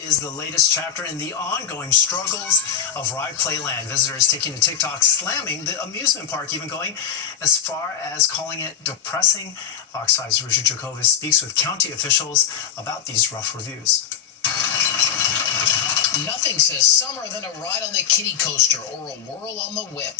Is the latest chapter in the ongoing struggles of Ride Playland. Visitors taking to TikTok slamming the amusement park, even going as far as calling it depressing. Fox 5's Richard Jacobus speaks with county officials about these rough reviews. Nothing says summer than a ride on the kiddie coaster or a whirl on the whip.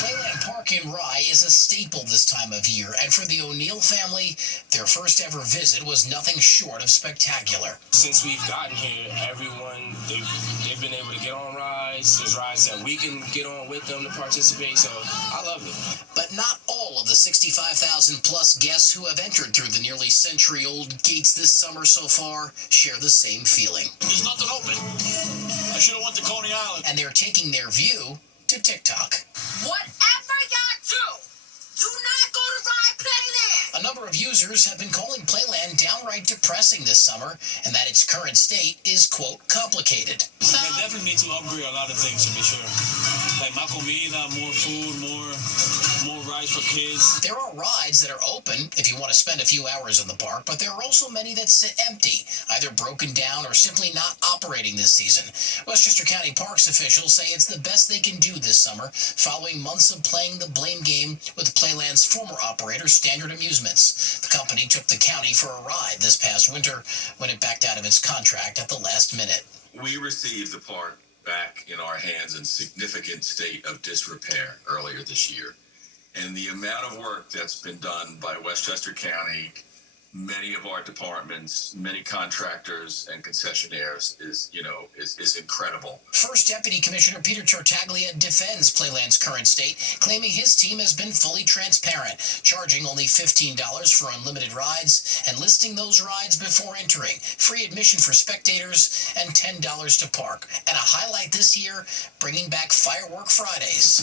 Playland Park in Rye is a staple this time of year, and for the O'Neill family, their first ever visit was nothing short of spectacular. Since we've gotten here, everyone, they've been able to get on rides. There's rides that we can get on with them to participate, so I love it. But not all of the 65,000 plus guests who have entered through the nearly century-old gates this summer so far share the same feeling. There's nothing open. I should have went to Coney Island. And they're taking their view to TikTok. Whatever y'all do not go to Ride Playland. A number of users have been calling Playland downright depressing this summer, and that its current state is, quote, complicated. They definitely need to upgrade a lot of things, to be sure. Like más comida, more food, more rides for kids. There are rides that are open if you want to spend a few hours in the park, but there are also many that sit empty, either broken down or simply not operating this season. Westchester County Parks officials say it's the best they can do this summer, following months of playing the blame game with Playland's former operator, Standard Amusements. The company took the county for a ride this past winter when it backed out of its contract at the last minute. We received the park back in our hands in significant state of disrepair earlier this year. And the amount of work that's been done by Westchester County, many of our departments, many contractors and concessionaires is incredible. First Deputy Commissioner Peter Tartaglia defends Playland's current state, claiming his team has been fully transparent, charging only $15 for unlimited rides and listing those rides before entering, free admission for spectators, and $10 to park. And a highlight this year, bringing back Firework Fridays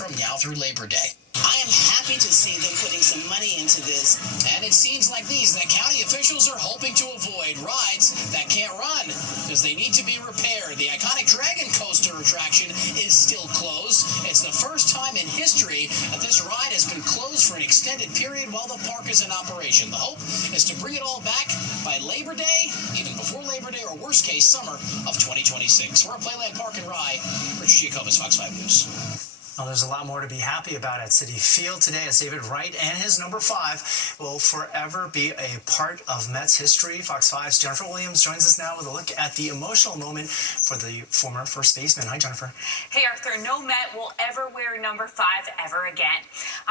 from now through Labor Day. I am happy to see them putting some money into this. And it's scenes like these that county officials are hoping to avoid, rides that can't run because they need to be repaired. The iconic Dragon Coaster attraction is still closed. It's the first time in history that this ride has been closed for an extended period while the park is in operation. The hope is to bring it all back by Labor Day, even before Labor Day, or worst case, summer of 2026. We're at Playland Park in Rye. Richard Jacobus, Fox 5 News. Well, there's a lot more to be happy about at Citi Field today, as David Wright and his number 5 will forever be a part of Mets history. Fox 5's Jennifer Williams joins us now with a look at the emotional moment for the former first baseman. Hi, Jennifer. Hey, Arthur. No Met will ever wear number 5 ever again.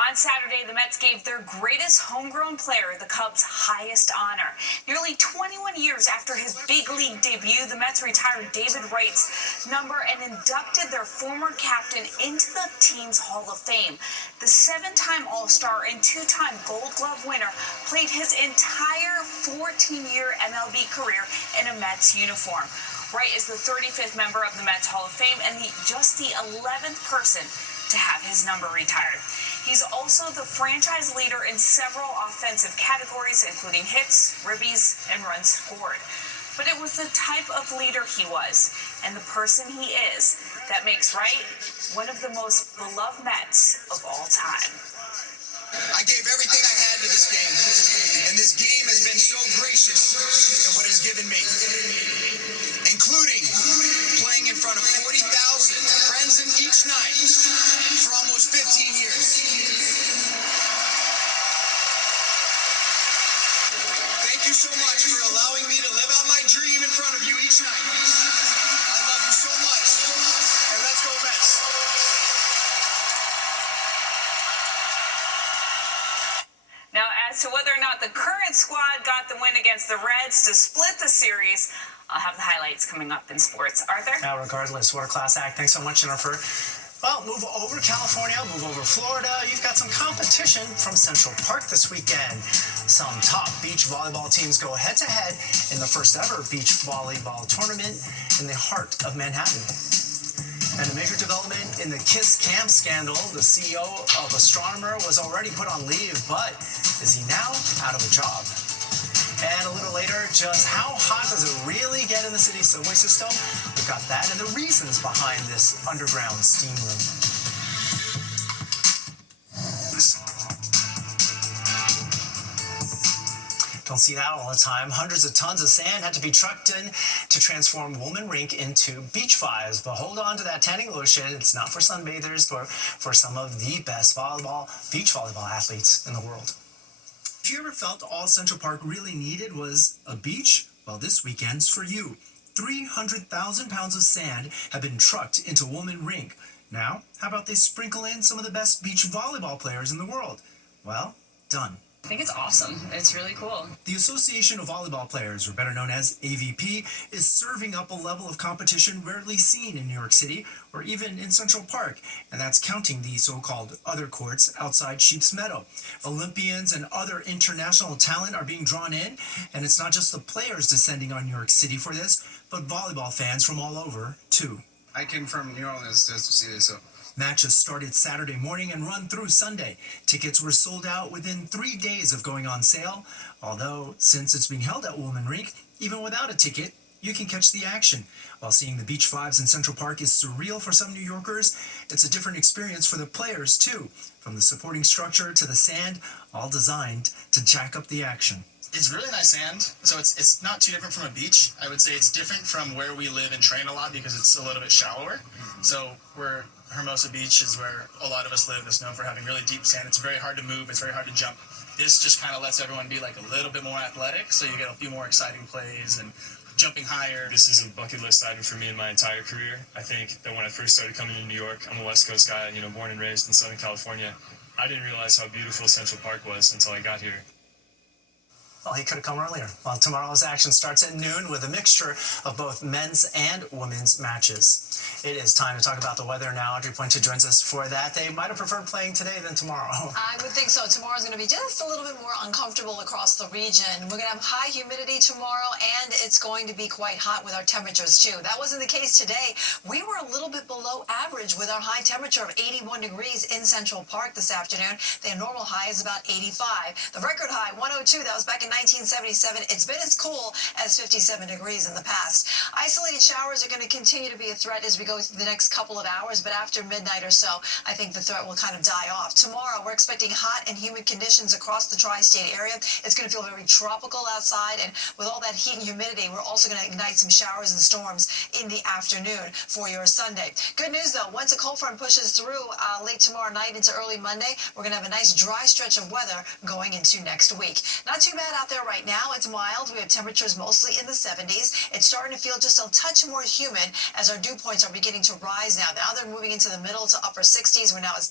On Saturday, the Mets gave their greatest homegrown player the Cubs' highest honor. Nearly 21 years after his big league debut, the Mets retired David Wright's number and inducted their former captain into the team's Hall of Fame. The 7-time All-Star and 2-time Gold Glove winner played his entire 14-year MLB career in a Mets uniform. Wright is the 35th member of the Mets Hall of Fame and just the 11th person to have his number retired. He's also the franchise leader in several offensive categories, including hits, ribbies, and runs scored. But it was the type of leader he was and the person he is that makes Wright one of the most beloved Mets of all time. I gave everything I had to this game, and this game has been so gracious in what it has given me, including playing in front of 40,000 friends in each night for almost 15 years. Thank you so much for allowing me to live out my dream in front of you each night. I love you so much, and let's go Mets. Now, as to whether or not the current squad got the win against the Reds to split the series, I'll have the highlights coming up in sports. Arthur? Now, regardless, what a class act. Thanks so much, Jennifer. Well, move over California, move over Florida. You've got some competition from Central Park this weekend. Some top beach volleyball teams go head-to-head in the first ever beach volleyball tournament in the heart of Manhattan. And a major development in the Kiss Cam scandal. The CEO of Astronomer was already put on leave, but is he now out of a job? And a little later, just how hot does it really get in the city's subway system? We've got that and the reasons behind this underground steam room. Don't see that all the time. Hundreds of tons of sand had to be trucked in to transform Woolman Rink into beach vibes. But hold on to that tanning lotion. It's not for sunbathers, but for some of the best beach volleyball athletes in the world. If you ever felt all Central Park really needed was a beach, well, this weekend's for you. 300,000 pounds of sand have been trucked into Woolman Rink. Now, how about they sprinkle in some of the best beach volleyball players in the world? Well, done. I think it's awesome. It's really cool. The Association of Volleyball Players, or better known as AVP, is serving up a level of competition rarely seen in New York City or even in Central Park, and that's counting the so-called other courts outside Sheep's Meadow. Olympians and other international talent are being drawn in, and it's not just the players descending on New York City for this, but volleyball fans from all over, too. I came from New Orleans just to see this, so. Matches started Saturday morning and run through Sunday. Tickets were sold out within 3 days of going on sale, although since it's being held at Woolman Rink, even without a ticket, you can catch the action. While seeing the beach vibes in Central Park is surreal for some New Yorkers, it's a different experience for the players too, from the supporting structure to the sand, all designed to jack up the action. It's really nice sand, so it's not too different from a beach. I would say it's different from where we live and train a lot because it's a little bit shallower. So Hermosa Beach is where a lot of us live. It's known for having really deep sand. It's very hard to move. It's very hard to jump. This just kind of lets everyone be like a little bit more athletic, so you get a few more exciting plays and jumping higher. This is a bucket list item for me in my entire career. I think that when I first started coming to New York, I'm a West Coast guy, born and raised in Southern California. I didn't realize how beautiful Central Park was until I got here. Well, he could have come earlier. Well, tomorrow's action starts at noon with a mixture of both men's and women's matches. It is time to talk about the weather now. Audrey Puente joins us for that. They might have preferred playing today than tomorrow. I would think so. Tomorrow's going to be just a little bit more uncomfortable across the region. We're going to have high humidity tomorrow, and it's going to be quite hot with our temperatures, too. That wasn't the case today. We were a little bit below average with our high temperature of 81 degrees in Central Park this afternoon. The normal high is about 85. The record high, 102, that was back in 1977. It's been as cool as 57 degrees in the past. Isolated showers are going to continue to be a threat as we go through the next couple of hours, but after midnight or so, I think the threat will kind of die off. Tomorrow, we're expecting hot and humid conditions across the tri-state area. It's going to feel very tropical outside, and with all that heat and humidity, we're also going to ignite some showers and storms in the afternoon for your Sunday. Good news, though, once a cold front pushes through late tomorrow night into early Monday, we're going to have a nice dry stretch of weather going into next week. Not too bad out there right now. It's mild. We have temperatures mostly in the 70s. It's starting to feel just a touch more humid as our dew points are beginning to rise now. Now they're moving into the middle to upper 60s. We're now at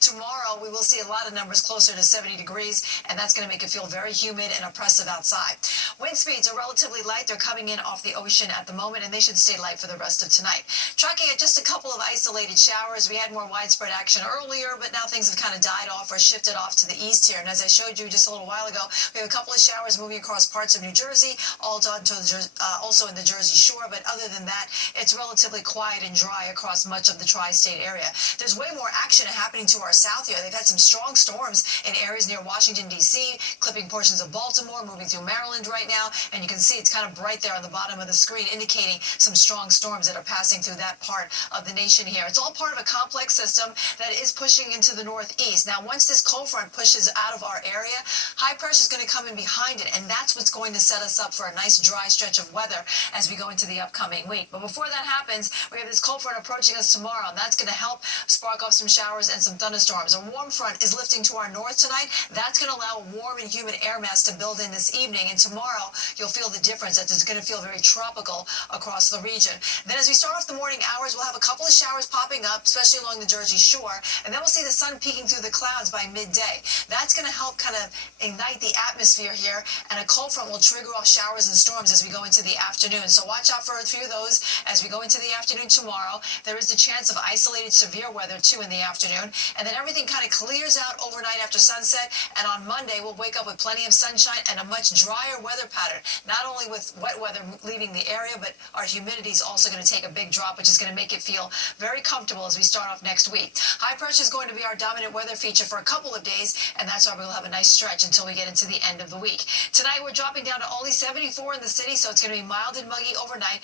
tomorrow, we will see a lot of numbers closer to 70 degrees, and that's going to make it feel very humid and oppressive outside. Wind speeds are relatively light. They're coming in off the ocean at the moment, and they should stay light for the rest of tonight. Tracking at just a couple of isolated showers. We had more widespread action earlier, but now things have kind of died off or shifted off to the east here. And as I showed you just a little while ago, we have a couple of showers moving across parts of New Jersey, also in the Jersey Shore. But other than that, it's relatively quiet and dry across much of the tri-state area. There's way more action happening to our south here. They've had some strong storms in areas near Washington, D.C., clipping portions of Baltimore, moving through Maryland right now, and you can see it's kind of bright there on the bottom of the screen, indicating some strong storms that are passing through that part of the nation here. It's all part of a complex system that is pushing into the northeast. Now, once this cold front pushes out of our area, high pressure is going to come in behind it, and that's what's going to set us up for a nice dry stretch of weather as we go into the upcoming week. But before that happens, we have this cold front approaching us tomorrow, and that's going to help spark off some showers and some thunderstorms. A warm front is lifting to our north tonight. That's going to allow a warm and humid air mass to build in this evening, and tomorrow you'll feel the difference. That it's going to feel very tropical across the region. Then as we start off the morning hours, we'll have a couple of showers popping up, especially along the Jersey Shore, and then we'll see the sun peeking through the clouds by midday. That's going to help kind of ignite the atmosphere here, and a cold front will trigger off showers and storms as we go into the afternoon. So watch out for a few of those as we go into the afternoon tomorrow. There is the chance of isolated severe weather too in the afternoon, and then everything kind of clears out overnight after sunset, and on Monday we'll wake up with plenty of sunshine and a much drier weather pattern, not only with wet weather leaving the area, but our humidity is also going to take a big drop, which is going to make it feel very comfortable as we start off next week. High pressure is going to be our dominant weather feature for a couple of days, and that's why we'll have a nice stretch until we get into the end of the week. Tonight we're dropping down to only 74 in the city, so it's going to be mild and muggy overnight.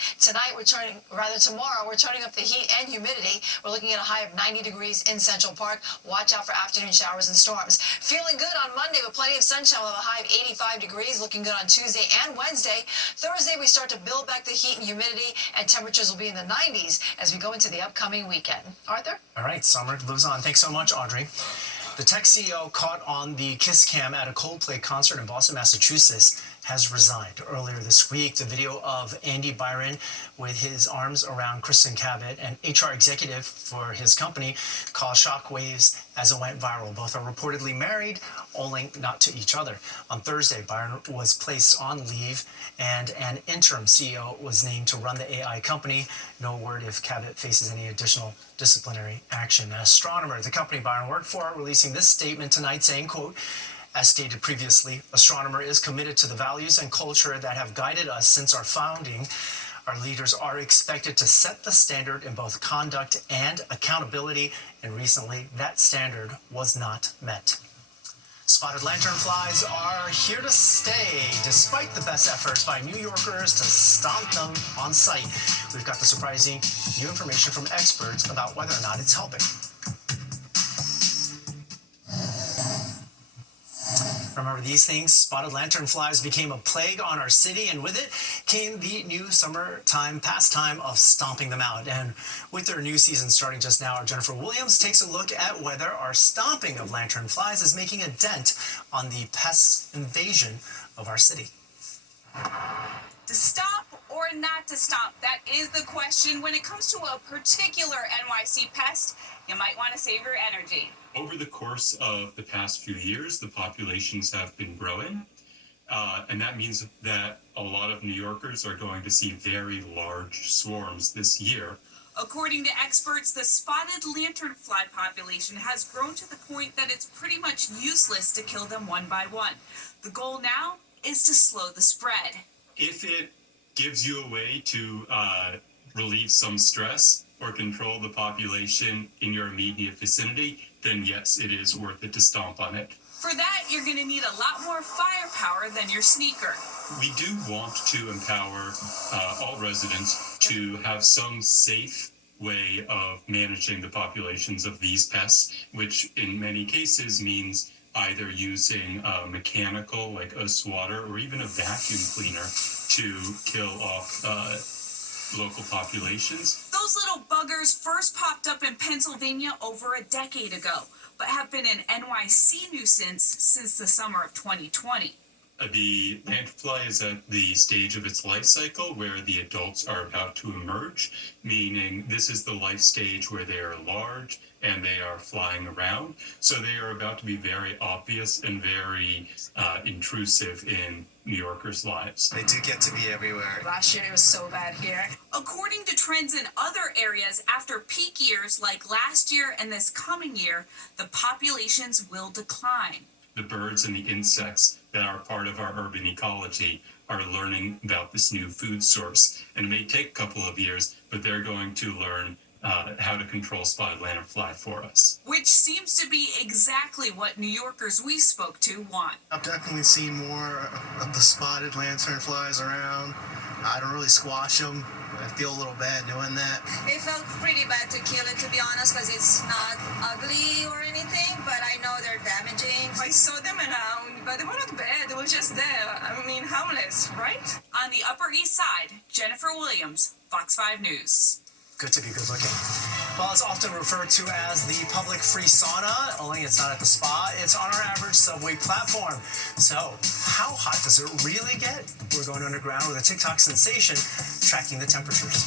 Tomorrow we're turning up the heat and humidity. We're looking at a high of 90 degrees in Central Park. watch out for afternoon showers and storms. Feeling good on Monday with plenty of sunshine. We'll have a high of 85 degrees, looking good on Tuesday and Wednesday. Thursday, we start to build back the heat and humidity, and temperatures will be in the 90s as we go into the upcoming weekend. Arthur? All right, summer lives on. Thanks so much, Audrey. The tech CEO caught on the Kiss Cam at a Coldplay concert in Boston, Massachusetts, has resigned. Earlier this week, the video of Andy Byron with his arms around Kristen Cabot, an HR executive for his company, caused shockwaves as it went viral. Both are reportedly married, only not to each other. On Thursday, Byron was placed on leave and an interim CEO was named to run the AI company. No word if Cabot faces any additional disciplinary action. An astronomer, the company Byron worked for, releasing this statement tonight saying, quote, "As stated previously, Astronomer is committed to the values and culture that have guided us since our founding. Our leaders are expected to set the standard in both conduct and accountability, and recently that standard was not met." Spotted lanternflies are here to stay, despite the best efforts by New Yorkers to stomp them on sight. We've got the surprising new information from experts about whether or not it's helping. Remember these things? Spotted lanternflies became a plague on our city, and with it came the new summertime pastime of stomping them out. And with their new season starting just now, our Jennifer Williams takes a look at whether our stomping of lanternflies is making a dent on the pest invasion of our city. To stop or not to stop? That is the question. When it comes to a particular NYC pest, you might want to save your energy. Over the course of the past few years, the populations have been growing, and that means that a lot of New Yorkers are going to see very large swarms this year. According to experts, the spotted lanternfly population has grown to the point that it's pretty much useless to kill them one by one. The goal now is to slow the spread. If it gives you a way to relieve some stress or control the population in your immediate vicinity, then yes, it is worth it to stomp on it. For that, you're going to need a lot more firepower than your sneaker. We do want to empower all residents to have some safe way of managing the populations of these pests, which in many cases means either using mechanical, like a swatter, or even a vacuum cleaner to kill off local populations. Those little buggers first popped up in Pennsylvania over a decade ago, but have been an NYC nuisance since the summer of 2020. The lanternfly is at the stage of its life cycle where the adults are about to emerge, meaning this is the life stage where they are large and they are flying around. So they are about to be very obvious and very intrusive in New Yorkers' lives. They do get to be everywhere. Last year it was so bad here. According to trends in other areas, after peak years like last year and this coming year, the populations will decline. The birds and the insects that are part of our urban ecology are learning about this new food source. And it may take a couple of years, but they're going to learn how to control spotted lanternfly for us. Which seems to be exactly what New Yorkers we spoke to want. I've definitely seen more of the spotted lanternflies around. I don't really squash them. I feel a little bad doing that. It felt pretty bad to kill it, to be honest, because it's not ugly or anything, but I know they're damaging. I saw them around, but they were not bad. They were just there. I mean, harmless, right? On the Upper East Side, Jennifer Williams, Fox 5 News. Good to be good looking. Well, it's often referred to as the public free sauna, only it's not at the spa, it's on our average subway platform. So, how hot does it really get? We're going underground with a TikTok sensation, tracking the temperatures.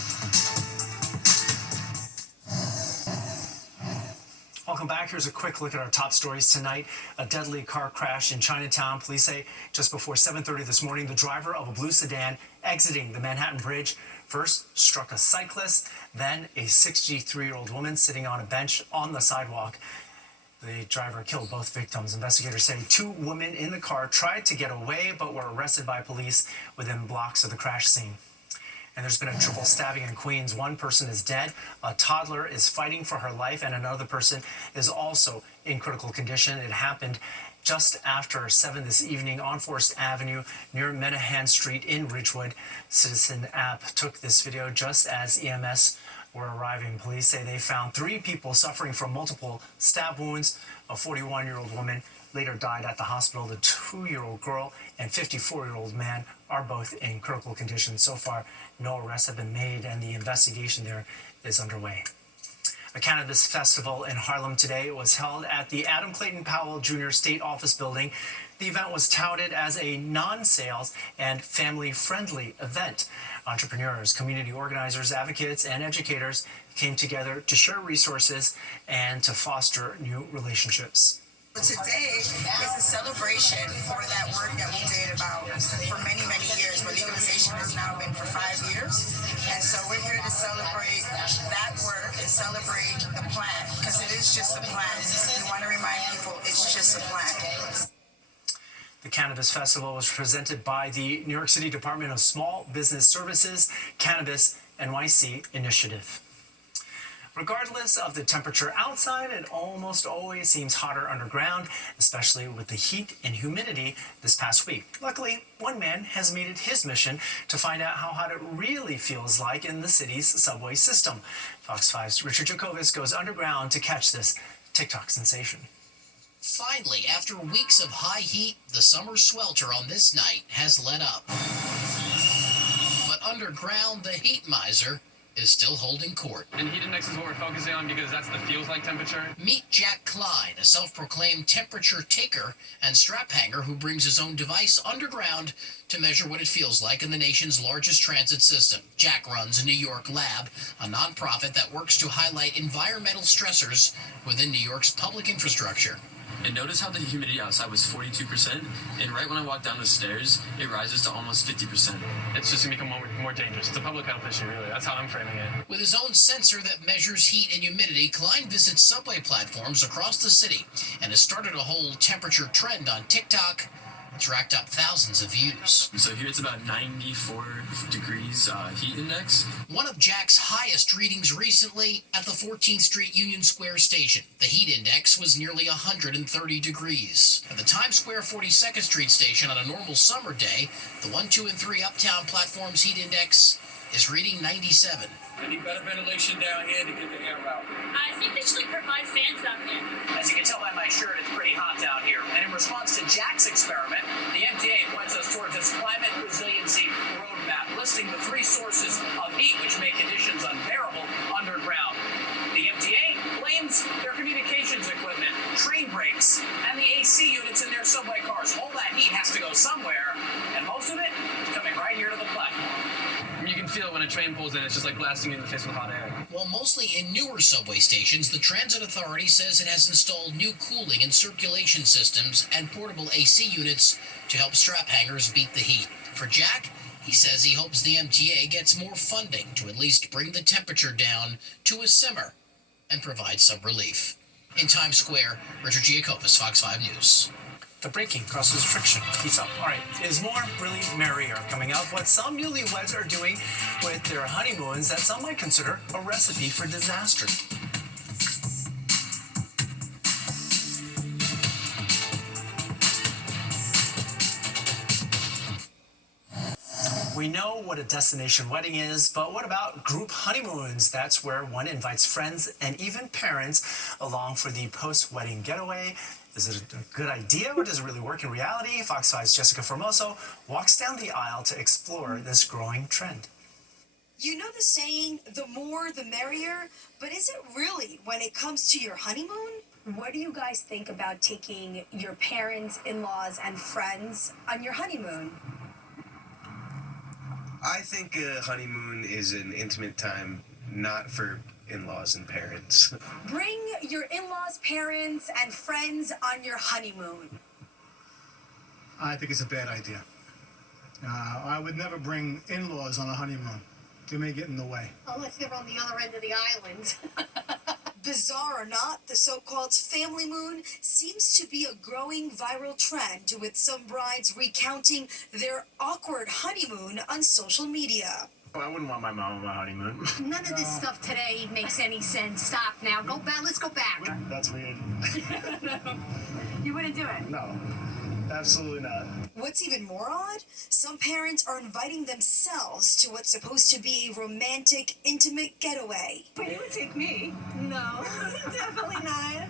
Welcome back. Here's a quick look at our top stories tonight. A deadly car crash in Chinatown. Police say just before 7:30 this morning, the driver of a blue sedan exiting the Manhattan Bridge first struck a cyclist, then a 63-year-old woman sitting on a bench on the sidewalk. The driver killed both victims. Investigators say 2 women in the car tried to get away but were arrested by police within blocks of the crash scene. And there's been a triple stabbing in Queens. 1 person is dead, a toddler is fighting for her life, and another person is also in critical condition. It happened just after 7 this evening on Forest Avenue near Menahan Street in Ridgewood. Citizen app took this video just as EMS were arriving. Police say they found 3 people suffering from multiple stab wounds. A 41-year-old woman later died at the hospital. The 2-year-old girl and 54-year-old man are both in critical condition. So far, no arrests have been made, and the investigation there is underway. A cannabis festival in Harlem today was held at the Adam Clayton Powell Jr. State Office Building. The event was touted as a non-sales and family-friendly event. Entrepreneurs, community organizers, advocates, and educators came together to share resources and to foster new relationships. Today is a celebration for that work that we did for many, many years, but legalization has now been for 5 years. And so we're here to celebrate that work and celebrate the plant, because it is just a plant. We want to remind people it's just a plant. The Cannabis Festival was presented by the New York City Department of Small Business Services Cannabis NYC initiative. Regardless of the temperature outside, it almost always seems hotter underground, especially with the heat and humidity this past week. Luckily, one man has made it his mission to find out how hot it really feels like in the city's subway system. Fox 5's Richard Jacobus goes underground to catch this TikTok sensation. Finally, after weeks of high heat, the summer swelter on this night has let up. But underground, the heat miser is still holding court. And heat index is what we're focusing on because that's the feels like temperature. Meet Jack Klein, a self-proclaimed temperature taker and strap hanger who brings his own device underground to measure what it feels like in the nation's largest transit system. Jack runs New York Lab, a nonprofit that works to highlight environmental stressors within New York's public infrastructure. And notice how the humidity outside was 42%, and right when I walk down the stairs, it rises to almost 50%. It's just going to become more dangerous. It's a public health issue, really. That's how I'm framing it. With his own sensor that measures heat and humidity, Klein visits subway platforms across the city and has started a whole temperature trend on TikTok. It's racked up thousands of views. So here it's about 94 degrees heat index. One of Jack's highest readings recently at the 14th Street Union Square station. The heat index was nearly 130 degrees. At the Times Square 42nd Street station on a normal summer day, the 1, 2, and 3 Uptown platform's heat index is reading 97. I need better ventilation down here to get the air out. I think they should provide fans down here. As you can tell by my shirt, it's pretty hot down here. And in response to Jack's experiment, the MTA points us towards its climate resiliency roadmap, listing the 3 sources of heat which make conditions unbearable underground. The MTA blames their communications equipment, train brakes, and the AC units in their subway cars. All that heat has to go somewhere, and most of it is coming right here to the platform. You can feel it when a train pulls in. It's just like blasting you in the face with hot air. While mostly in newer subway stations, the Transit Authority says it has installed new cooling and circulation systems and portable AC units to help strap hangers beat the heat. For Jack, he says he hopes the MTA gets more funding to at least bring the temperature down to a simmer and provide some relief. In Times Square, Richard Giacopoulos, Fox 5 News. The braking causes friction. Heats up. All right, is more really merrier coming up. What some newlyweds are doing with their honeymoons that some might consider a recipe for disaster. We know what a destination wedding is, but what about group honeymoons? That's where one invites friends and even parents along for the post-wedding getaway. Is it a good idea, or does it really work in reality? Fox 5's Jessica Formoso walks down the aisle to explore this growing trend. You know the saying, the more the merrier, but is it really when it comes to your honeymoon? What do you guys think about taking your parents, in-laws, and friends on your honeymoon? I think a honeymoon is an intimate time, not for in-laws and parents. Bring your in-laws, parents, and friends on your honeymoon. I think it's a bad idea. I would never bring in-laws on a honeymoon. They may get in the way. Unless they're on the other end of the island. Bizarre or not, the so-called family moon seems to be a growing viral trend, with some brides recounting their awkward honeymoon on social media. Well, I wouldn't want my mom on my honeymoon. None of this stuff today makes any sense. Stop now. Go back. Let's go back. That's weird. You wouldn't do it? No, absolutely not. What's even more odd? Some parents are inviting themselves to what's supposed to be a romantic, intimate getaway. But you would take me. No, definitely not.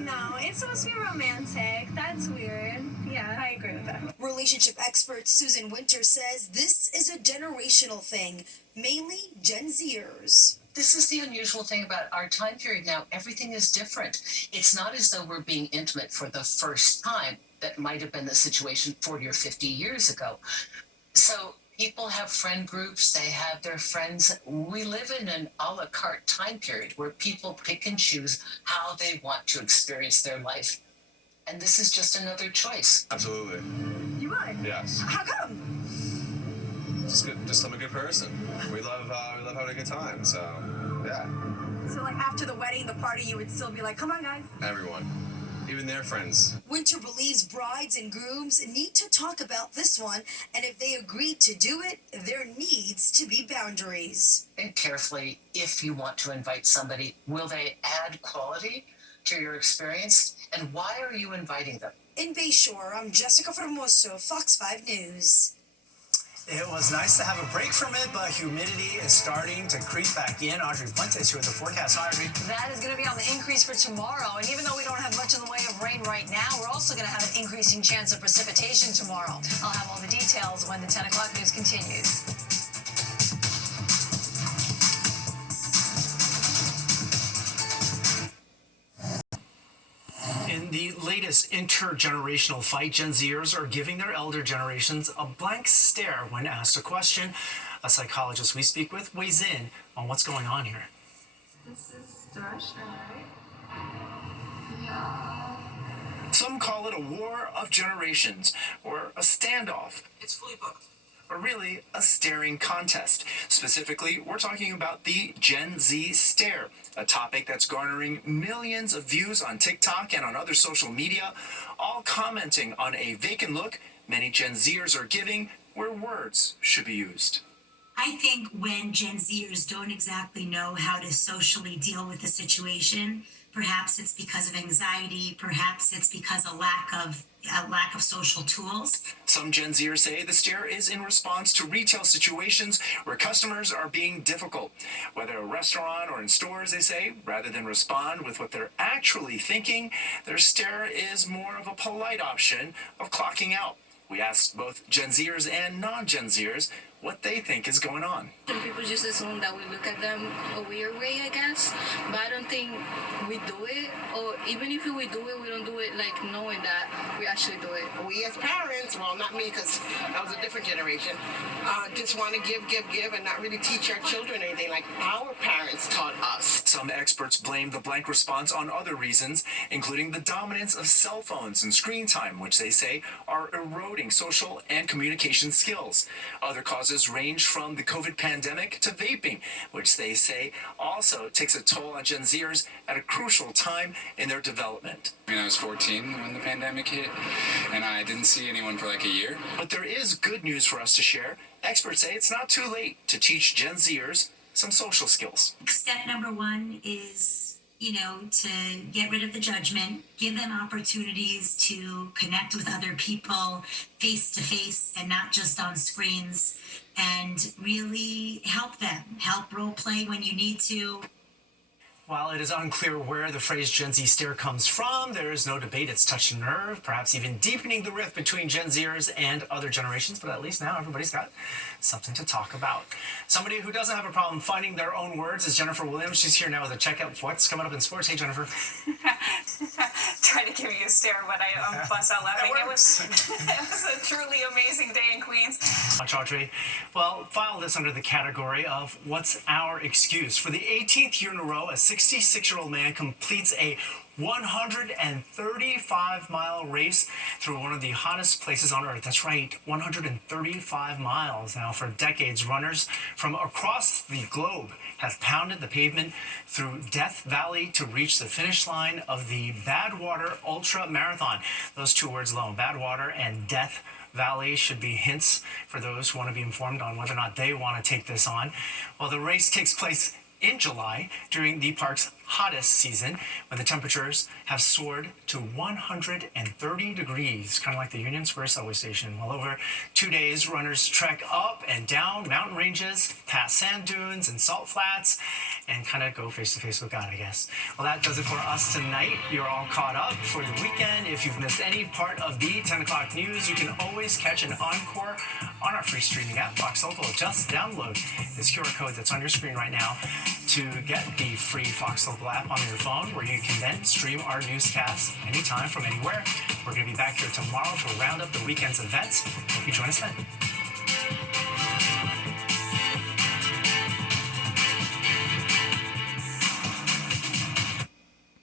No, it's supposed to be romantic. That's weird. Yeah, I agree with that. Relationship expert Susan Winter says this is a generational thing, mainly Gen Zers. This is the unusual thing about our time period now. Everything is different. It's not as though we're being intimate for the first time. That might have been the situation 40 or 50 years ago. So people have friend groups, they have their friends. We live in an a la carte time period where people pick and choose how they want to experience their life. And this is just another choice. Absolutely. You would? Yes. How come? Just good. Just I'm a good person. We love having a good time. So yeah. So like after the wedding, the party, you would still be like, come on, guys. Everyone, even their friends. Winter believes brides and grooms need to talk about this one, and if they agree to do it, there needs to be boundaries. Think carefully if you want to invite somebody. Will they add quality to your experience? And why are you inviting them? In Bayshore, I'm Jessica Formoso, Fox 5 News. It was nice to have a break from it, but humidity is starting to creep back in. Audrey Fuentes here with the forecast. Hi, Audrey. That is going to be on the increase for tomorrow. And even though we don't have much in the way of rain right now, we're also going to have an increasing chance of precipitation tomorrow. I'll have all the details when the 10 o'clock news continues. In the latest intergenerational fight, Gen Zers are giving their elder generations a blank stare when asked a question. A psychologist we speak with weighs in on what's going on here. This is Darshan, right? Yeah. Some call it a war of generations or a standoff. It's fully booked. Or really a staring contest. Specifically, we're talking about the Gen Z stare, a topic that's garnering millions of views on TikTok and on other social media, all commenting on a vacant look many Gen Zers are giving where words should be used. I think when Gen Zers don't exactly know how to socially deal with the situation, perhaps it's because of anxiety, perhaps it's because of a lack of social tools. Some Gen Zers say the stare is in response to retail situations where customers are being difficult. Whether a restaurant or in stores, they say, rather than respond with what they're actually thinking, their stare is more of a polite option of clocking out. We asked both Gen Zers and non-Gen Zers what they think is going on. Some people just assume that we look at them a weird way, I guess, but I don't think we do it, or even if we do it, we don't do it like knowing that we actually do it. We as parents, well, not me because that was a different generation, just want to give and not really teach our children anything like our parents taught us. Some experts blame the blank response on other reasons, including the dominance of cell phones and screen time, which they say are eroding social and communication skills. Other causes range from the COVID pandemic to vaping, which they say also takes a toll on Gen Zers at a crucial time in their development. I was 14 when the pandemic hit, and I didn't see anyone for like a year. But there is good news for us to share. Experts say it's not too late to teach Gen Zers some social skills. Step number one is, to get rid of the judgment, give them opportunities to connect with other people face to face and not just on screens, and really help them, help role play when you need to. While it is unclear where the phrase Gen Z stare comes from, there is no debate it's touched a nerve, perhaps even deepening the rift between Gen Zers and other generations, but at least now everybody's got something to talk about. Somebody who doesn't have a problem finding their own words is Jennifer Williams. She's here now with a checkup of what's coming up in sports. Hey, Jennifer. Trying to give you a stare when I bust out laughing. It was a truly amazing day in Queens. Watch, Audrey. Well, file this under the category of what's our excuse. For the 18th year in a row, a 66-year-old man completes a 135-mile race through one of the hottest places on Earth. That's right, 135 miles. Now, for decades, runners from across the globe have pounded the pavement through Death Valley to reach the finish line of the Badwater Ultra Marathon. Those two words alone, Badwater and Death Valley should be hints for those who want to be informed on whether or not they want to take this on. Well, the race takes place in July during the park's hottest season, when the temperatures have soared to 130 degrees, kind of like the Union Square subway station. Well, over 2 days, runners trek up and down mountain ranges, past sand dunes and salt flats, and kind of go face to face with God, I guess. Well, that does it for us tonight. You're all caught up for the weekend. If you've missed any part of the 10 o'clock news, you can always catch an encore on our free streaming app, Fox Local. Just download this QR code that's on your screen right now to get the free Fox Local app on your phone, where you can then stream our newscast anytime from anywhere. We're going to be back here tomorrow to round up the weekend's events. Hope you join us then.